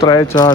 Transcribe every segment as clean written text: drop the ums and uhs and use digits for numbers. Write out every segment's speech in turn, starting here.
3-4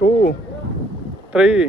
2 3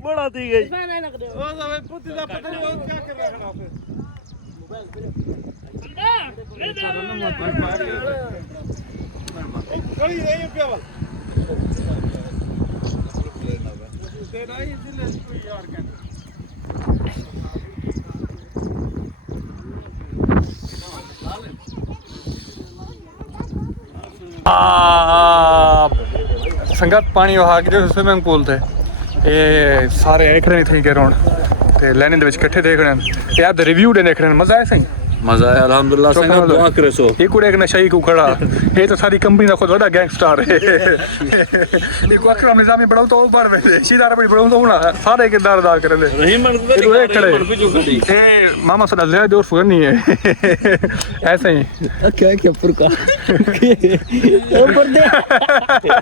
बड़ा थी गई संगत पानी वहा के स्विमिंग पूल थे ये सारे देख रहे थे कि रोन ते लेने दे विच इकट्ठे देख रहे हैं यार रिव्यू दे देख रहे हैं मजा आया सही मजा आया अल्हम्दुलिल्लाह संगत दुआ करे सो ये कुड़े एक नशाई को खड़ा ये तो सारी कंपनी का खुद बड़ा गैंगस्टर है ये को अकरम निजामी बड़ा तो ऊपर में सीधा बड़ी बड़ा तो होना सारे किरदार अदा कर रहे रहीम ए मामा सदा ले जोर फुर नहीं है ऐसे ही क्या क्या पुरका ऊपर दे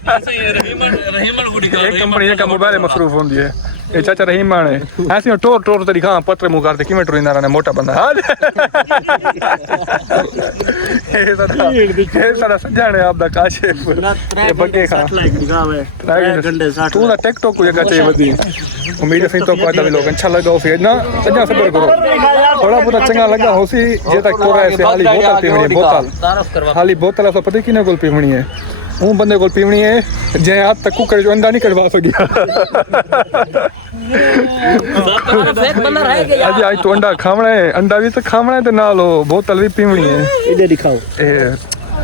ऐसे ही रहीम गुडी का एक कंपनी का मोबाइल मसरूफ होंदी है ये चाचा रहीम माने ऐसे टोर टोर तरी खां पत्र मुंह करते किवें टुरिंदा रहने मोटा बंदा ये सारा सजाने आप दा काशिफ ये बग्गे खा तू ना टिकटॉक को जगह चाहिए वदी उम्मीद है तो कोई भी लोग अच्छा लगा हो फिर ना सजा सबर करो थोड़ा बहुत चंगा लगा हो सी जे तक तो ऐसे हाली बोतल पीवनी बोतल हाली बोतल तो पता किने कोल पीवनी है वो बंदे को पीवनी है जे हाथ तक कुकर जो अंडा नहीं कढ़वा सकिया आज आज तो अंडा खावना है अंडा भी तो खावना है तो ना लो बोतल भी पीवनी है इधर दिखाओ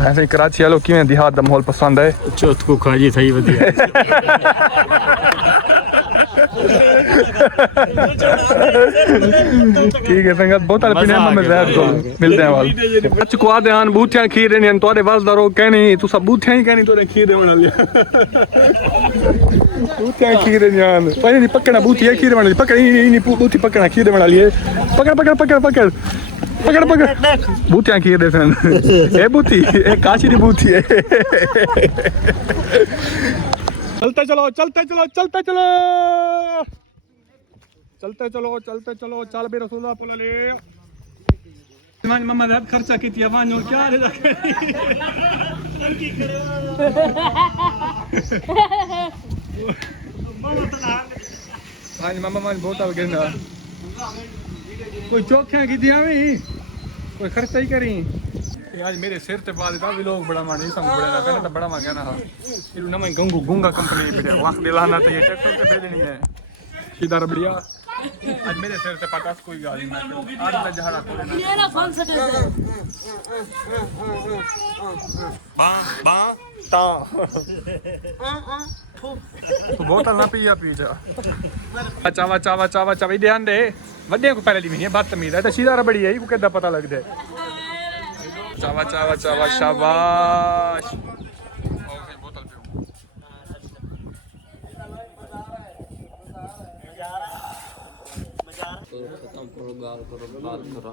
ऐसे कराची वालों किवें देहात दा माहौल पसंद है चौथ को खाजी सही वधिया ठीक है संगत बोतल पीने में जहर को मिलते हैं वाल बच को ध्यान बूथियां खीर ने तोरे वालदारो कहनी तू सब बूथियां ही कहनी तोरे खीर बना लिया बूथियां खीर जान पहले नहीं पकड़ना बूथियां खीर बना ली पकड़ी नहीं बूथी पकड़ना खीर बना लिए पकड़ पकड़ पकड़ पकड़ पकड़ पकड़ बूथियां खीर दे सन ए बूथी ए काशी दी बूथी है चलते चलो चलते चलो चलते चलो चलते चलो चलते चलो चल बे रसूलुल्लाह पुल ले मान मम्मा ने खर्चा की थी वान क्या रे की करे आज मम्मा मान बोतल गिरना कोई चौखियां की दिया भी कोई खर्चा ही करी आज मेरे सिर ते पा देता भी लोग बड़ा माने संग बड़ा ना तो बड़ा मांगा ना इरु ना मैं गंगू गूंगा कंपनी पे वक्त दिलाना तो ये ट्रैक्टर पे भेजनी है सीधा रबड़िया आज मेरे सिर ते पटास कोई गाली ना आज मैं जहरा कोले ना मेरा फोन से बा बा ता तो बोतल ना पिया पी जा चावा चावा चावा चावा ध्यान दे वड्डे को पहले दी नहीं बात तमीज है तो सीधा रबड़ी है को केदा पता लगदा है चावा चावा चावा शाबाश ओके बोतल पियो खत्म करो गाल करो बात करो